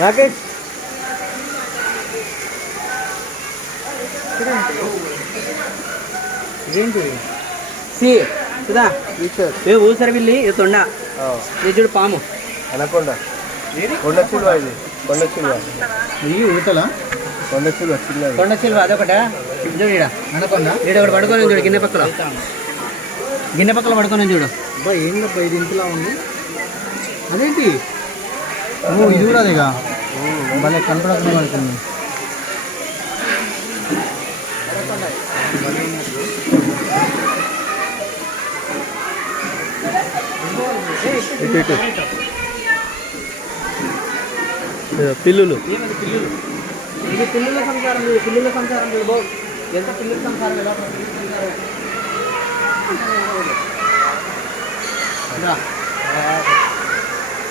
రాకేష్ ఇదేంటి సి సుధా ఏ ఊసరి బిల్లి ఇది తొండ ఇది చూడు పాము అనకొండ కొండ చిలువ ఇది కొండ చిలువ ఇది ఊతలా కొండ చిలువ చిలువ కొండ చిలువ అదొకట చూడు ఈడ అనకొండ ఈడ ఒకటి పడుకొని చూడు గిన్నె పక్కల పడుకొని చూడు అబ్బా ఏంటబ్బా ఇది ఇంతలా ఉంది అదేంటి ఇది కూడా అదేగా భలే కనపడకుండా పడుతుంది పిల్లులు ఇది పిల్లుల సంసారం పిల్లుల సంసారం బాబు ఎంత పిల్లుల సంసారం ఎలా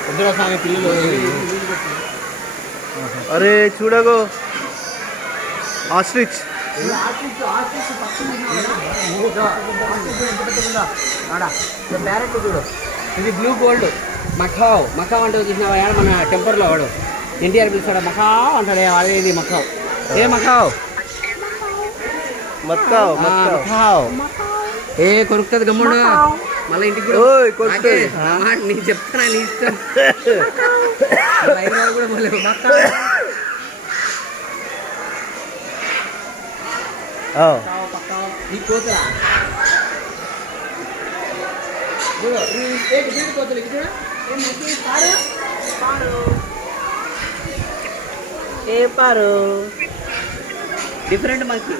వద్దురా స్వామి పిల్లులు అరే చూడగో ఆస్ట్రిచ్ బ్యారెట్ చూడు ఇది బ్లూ గోల్డ్ మఖావ్ అంటే చూసినా మన టెంపర్లో వాడు ఎన్టీఆర్ పిలుస్తాడు మఖావ్ అంటాడు అదేది మఖావ్ ఏ మఖావ్ ఏ కొరుకుతుంది గమ్ముడు మళ్ళీ ఇంటికి కూడా నీకు చెప్తానా నీ ఇష్టం కూడా మళ్ళీ ఈ కోతులా కోతులు ఏ పారు డిఫరెంట్ మంకీ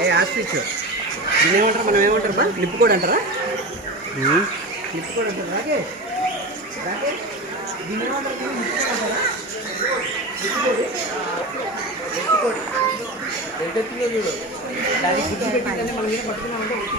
ఏ ఆస్ట్రిచ్ దీన్ని ఏమంటారు మనం ఏమంటారు బా లిప్పుకోడు అంటారా లిప్పుకోడు అంటారు రాకేష్ దీన్ని ఏమంటారు చూడు దానికి గుర్తు పెట్టిందని మనం మీద పట్టుకున్నామంటే వచ్చి